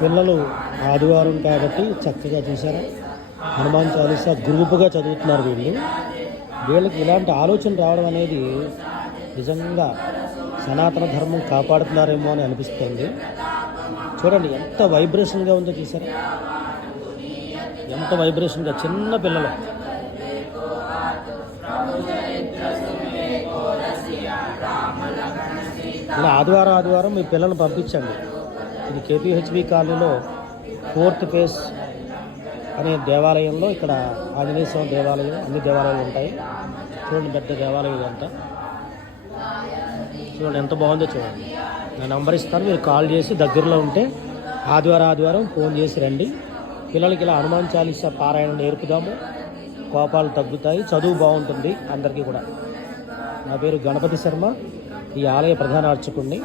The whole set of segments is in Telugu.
పిల్లలు ఆదివారం కాబట్టి చక్కగా చూసారా హనుమాన్ చాలీసా గ్రూపుగా చదువుతున్నారు వీళ్ళకి ఇలాంటి ఆలోచన రావడం అనేది నిజంగా సనాతన ధర్మం కాపాడుతున్నారేమో అని అనిపిస్తుంది. చూడండి ఎంత వైబ్రేషన్గా ఉందో చూసారా, ఎంత వైబ్రేషన్గా చిన్న పిల్లలు. ఇలా ఆదివారం మీ పిల్లల్ని పంపించండి. ఇది కేపీహెచ్బి కాలనీలో 4th ఫేజ్ అనే దేవాలయంలో ఇక్కడ ఆంజనేయ స్వామి దేవాలయం, అన్ని దేవాలయాలు ఉంటాయి. చూడండి పెద్ద దేవాలయం ఇదంతా. చూడండి ఎంత బాగుందో చూడండి. నా నంబర్ ఇస్తాను, మీరు కాల్ చేసి దగ్గరలో ఉంటే ఆదివారం ఫోన్ చేసి రండి. పిల్లలకి ఇలా హనుమాన్ చాలీసా పారాయణ నేర్పుదాము, కోపాలు తగ్గుతాయి, చదువు బాగుంటుంది అందరికీ కూడా. నా పేరు గణపతి శర్మ, ఈ ఆలయ ప్రధాన అర్చకుడిని.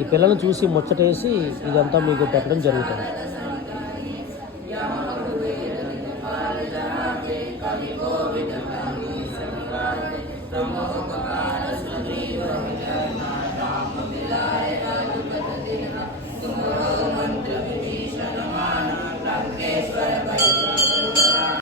ఈ పిల్లల్ని చూసి ముచ్చటేసి ఇదంతా మీకు పెట్టడం జరుగుతుంది.